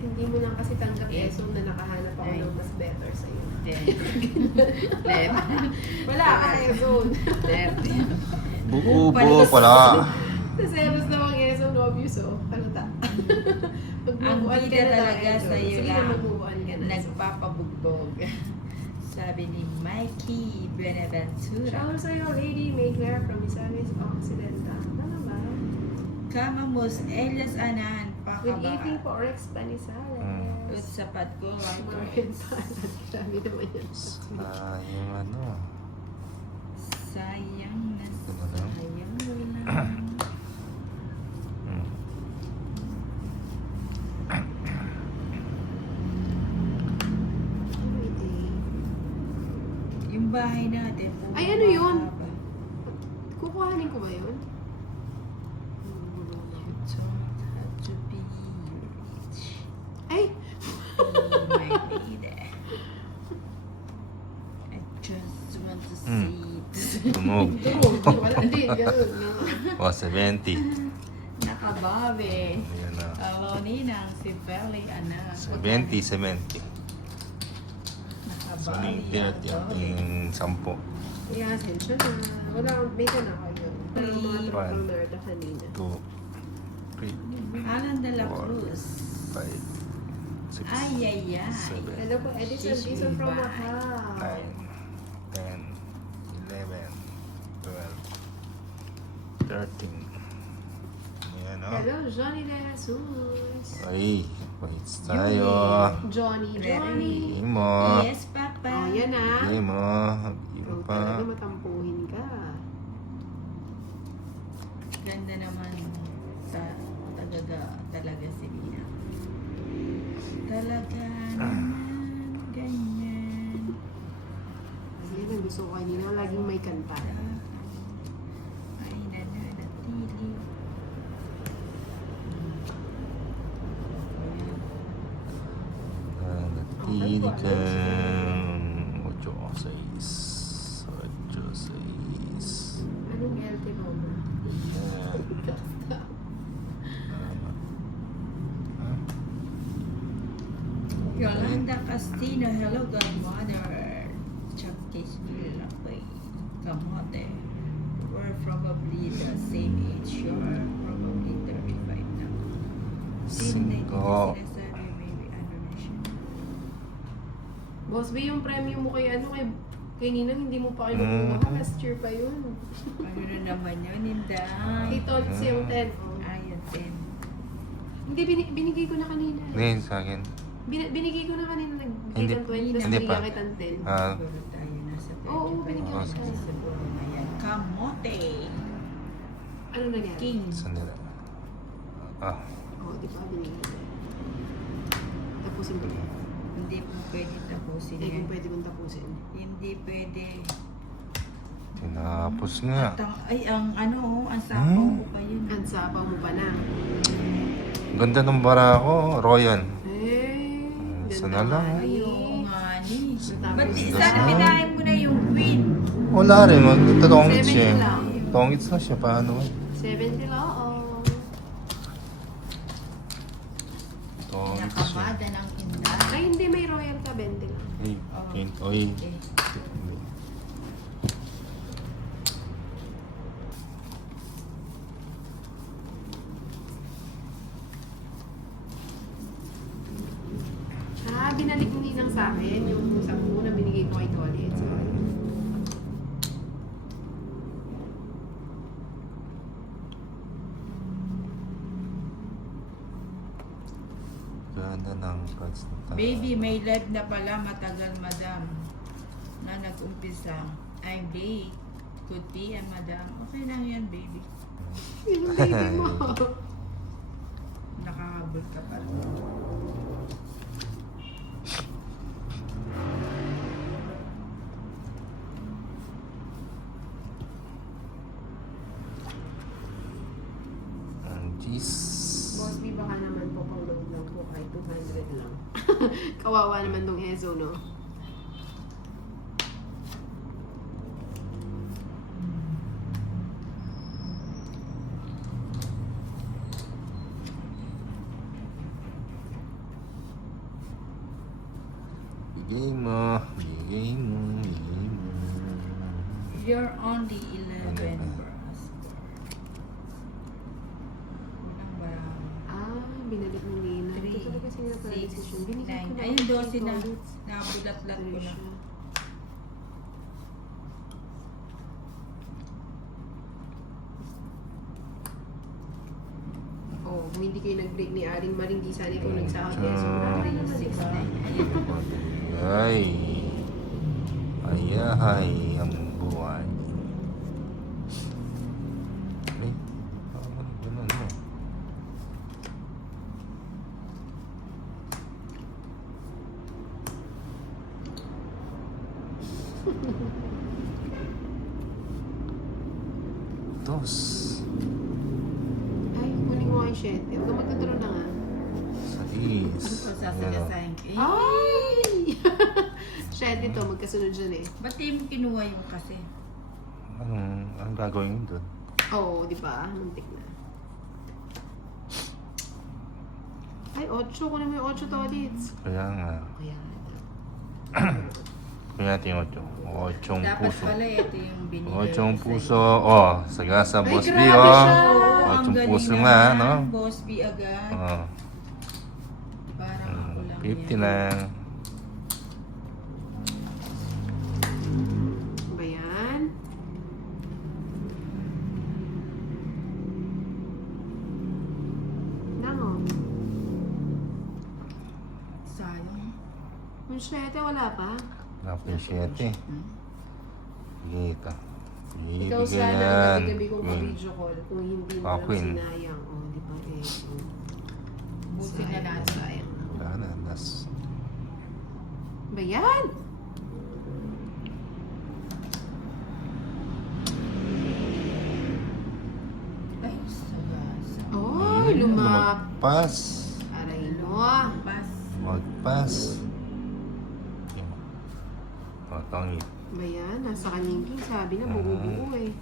Hindi mo lang kasi tanggap Ezo na nakahanap ako ng mas better sa'yo. 10, 11, Wala ka Ezo. 13. Buo pala. Sa selos namang Ezo, obvious oh. Paluta. Ang Magbubuan ka bida na talaga Ezo. sa'yo Sige na lang. magbubuan ka na. Nagpapabugbog. Sabi ni Mikey Benaventura. Shower sa'yo, Lady May Claire from Misamis Occidental. Ano ba? Kamamos Elias Anan. Good evening Pakaba. po, Rex Panisales. Ut sapat ko. Marvin Palat. Sabi naman yan. Yung ano. Sayang na Ano lang? sayang lang. Hmm. Yung bahay natin. Ay, ano yun? Kukuhanin ko ba yun? To be rich. Ay! Oh, my lady. I just want to see it. Tunog. Wala, hindi, gano'n. O, 70. Nakabawi. Ayan na. Hello, Ninang. Si Belly, anak. 70, 70. So, Nakabawi. yung 30, yung 10. Kaya, sensya na. Wala, may ka na kayo. Wala mga One. tropang nerda kanina. 2, 3, Alan de la 4, Cruz. 5, 6, Ay, ay, ay. 7, Hello po, Edison. She's Edison from back. Macau. 9, 10, 11, 12, 13. Ayan o. Hello, Johnny De Jesus. Ay, wait tayo. Johnny. Hindi mo. Yes, Papa. Oh, yan ah. Hindi mo. Hindi mo Ikaw pa. talaga matampuhin ka. Ganda naman talaga si Mina. Talaga naman ganyan. Kasi yun ang gusto ko kanina. Laging may kanta. Ay, nananatili. Nanatili kang 8, 6. 8, 6. Anong LT mama? Ayan. Tama. Yolanda Castino, hello godmother. Chuckisville, okay. Kamote. We're probably the same age. You're probably 35 now. Hindi Cinco. sinasabi, maybe ano na siya. Boss B, yung premium mo kay kay Ninang, hindi mo pa kinukuha. Last year pa yun. Ano na naman yun, Inday? Ito, it's yung 10. Oh. Ayan, 10. Hindi, binigay ko na kanina. Hindi, sa akin. Binigay ko na kanina. Hindi. Nagbigay ng 20, tapos Hindi pa. binigyan kitang 10. Ah, Siguro tayo nasa 35. Oo, binigyan ko Kasi siya. siguro ngayon. Kamote. Ano nangyari? King. sandali. Ah, Oo, di ba? Binigay ko. Tapusin ko na. Hindi po pwede tapusin Eh, yan. kung pwede kong tapusin. Hindi pwede. tinapos nga. Ay, ang ano, ang sapaw ko pa yun. Ang sapaw mo pa na. Ganda ng bara ko, Royan. Eh, Isa ganda na lang, nga oh. Ay, ni. oo nga ni. Natapos Ba't na. sana pinahin mo na yung queen? Wala rin, magtatongits 70 siya. lang. Tongits na siya, paano? 70 lang, oo. Tongits siya. Nakamada ng inda. Ay, hindi. May royal ka, 20 lang. Hey, oy. Okay. Ah, binalik mo Ninang sa akin. Yung 10 na binigay ko kay Tolit. Sorry. Ganda ng cards na tayo. Baby, may live na pala matagal, madam. Na nag-umpisa. I'm late. Could be, madam. Okay lang yan, baby. Yung baby mo. Nakahabol ka pa. Jeez. Boss, di baka naman po pang load lang po kahit 200 lang. Kawawa naman tong Ezo, no? Bigay mo. Bigay mo. Bigay mo. You're on the 11 bars. Unang barang. Ah, binalik mo Nina. Ito 3, talaga sila para 6, decision. Binigay ko 9. na. Ayun, ako 12 na. ulit. Nabulat-lat ko na. Siya. Oh, kung hindi kayo nag-break ni Aling Maring, di sana ikaw nagsahod. Kaya sobrang rin naman, di ba? 6, 9. Ay. Ayahay ang buhay. Eh, parang ganun, no? Dos. Ay, kunin mo ang 7. Huwag ka magdodro na nga. Sais. Ano sasagasahin ko? Ay! 7 to, magkasunod dyan eh. Ba't di mo kinuha yung kasi? Anong gagawin yun doon? Oo, di ba? Muntik na. Ay, 8. Kunin mo yung 8 to, Odits. Kaya nga. Kaya Kaya natin yung 8. 8 Dapat puso. pala ito yung binigay 8 ko puso. sa'yo. Oh, sagasa Ay, Boss B, grabe oh. siya! Oo, ang 8 galing puso naman. nga, no? Boss B agad. Oh. Parang ako lang 50 lang. ba yan? Nango. Sayang. Yung 7, wala pa. Wala pa yung 7. Hmm? Sige ito. Ikaw sana ang gabi-gabi kong ka-video call. Kung hindi mo lang Queen. sinayang. Oh, di ba eh. Busin na natin. Sayang. Wala na. Das. Ba yan? Ay, sagasa. Oh, lumap. Magpas. Aray mo. Pas. Magpas. Oh, tongit. Ba yan? Nasa kanyang king. Sabi na, buo-buo eh.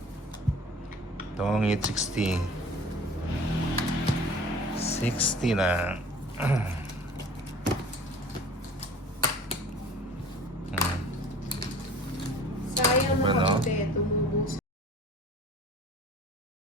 Tongit 60. 60 na. Sayang Diba, na no? kapatid. Tumubos